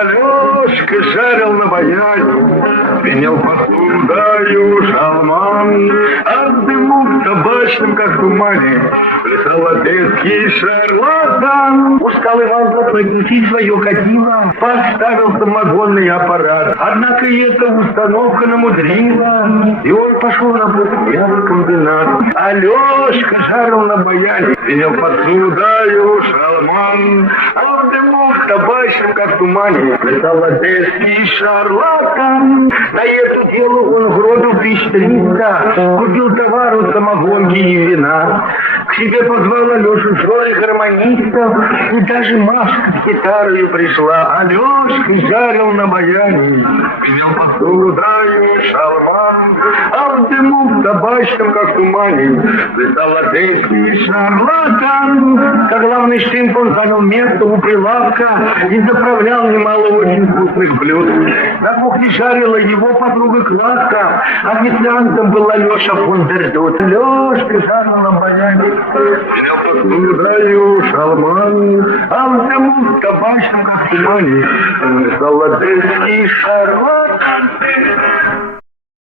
Алешка жарил на баяне, пенел посудою шалман, а дыму табачным, как в тумане, плясал одесский шарлатан. Устал Иван заплатить свое кадило, поставил самогонный аппарат. Однако и эта установка намудрила, и он пошел работать в мясокомбинат. Алешка жарил на баяне, пенел посудою шалман, а в дыму табачным, как в тумане, плясал одесский шарлатан. На это дело он в роду 1300 купил товару, самогонки и вина. К себе позвал Алешу своих гармонистов, и даже Машка с гитарой пришла. Алешка жарил на баяне, пенел посудою шалман, а в дыму табачном, как в тумане, плясал одесский шарлатан. Как главный штымп он занял место у прилавка и заправлял немало очень вкусных блюд. На кухне жарила его подруга Класка, официантом был Алеша Фондердот. Алешка жарил на баяне, пенел посудою шалман, а в дыму табачном, как в тумане, плясал одесский шарлатан.